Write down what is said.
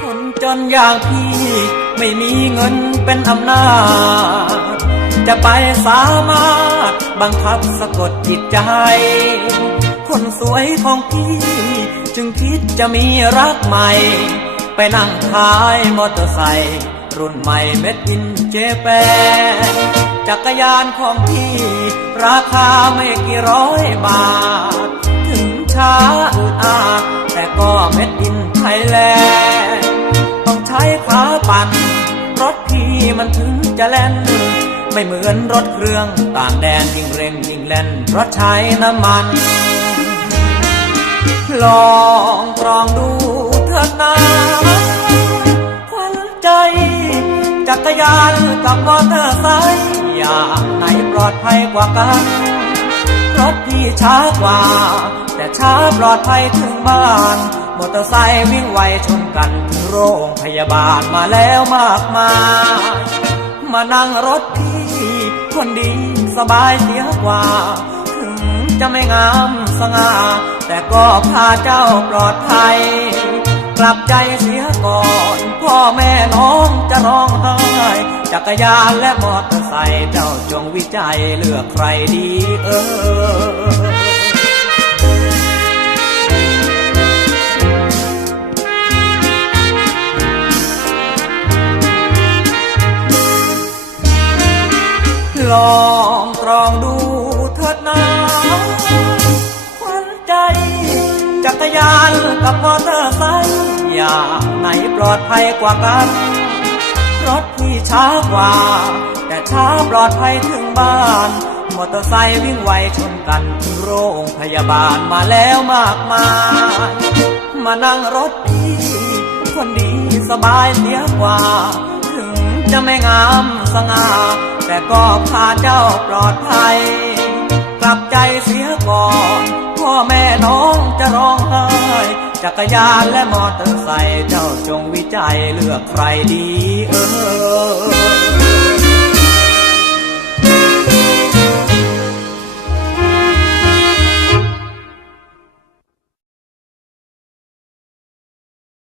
คนจนอย่างพี่ไม่มีเงินเป็นอำนาจ จะไปสามารถบังคับสะกดจิตใจ คนสวยของพี่จึงคิดจะมีรักใหม่ ไปนั่งท้ายมอเตอร์ไซค์รุ่นใหม่เม็ดอินเจแปนจักรยานของพี่ ราคาไม่กี่ร้อยบาท ถึงช้าอึดอาแต่ก็เม็ดอินไทยแลนด์ต้องใช้ขาปั่นรถพี่มันถึงจะแล่น ไม่เหมือนรถเครื่องต่างแดนยิ่งเร่งยิ่งแล่นรถใช้น้ำมัน ลองตรองดูเถิดนา จักรยานกับมอเตอร์ไซค์อย่างไหนปลอดภัยกว่ากันรถพี่ช้ากว่า แต่ช้าปลอดภัยถึงบ้าน มอเตอร์ไซค์วิ่งไวชนกันถึงโรงพยาบาลมาแล้วมากมายมานั่งรถพี่ คนดีสบายเสียกว่า ถึงจะไม่งามสง่าแต่ก็พาเจ้าปลอดภัย กลับใจเสียก่อน พ่อแม่น้องจะร้องไห้จักรยานและมอเตอร์ไซค์เจ้าจงวิจัยเลือกใครดีเออลองตรองดูเถิดนาควันใจ จักรยานกับมอเตอร์ อย่างไหนปลอดภัยกว่ากัน รถที่ช้ากว่า แต่ช้าปลอดภัยถึงบ้าน มอเตอร์ไซค์วิ่งไวชนกันถึงโรงพยาบาลมาแล้วมากมาย มานั่งรถพี่ คนดีสบายเสียกว่า ถึงจะไม่งามสง่าแต่ก็พาเจ้าปลอดภัย กลับใจเสียก่อนพ่อแม่น้องจะร้องไห้ จักรยานและมอเตอร์ไซค์เจ้าจงวิจัยเลือกใครดีเออ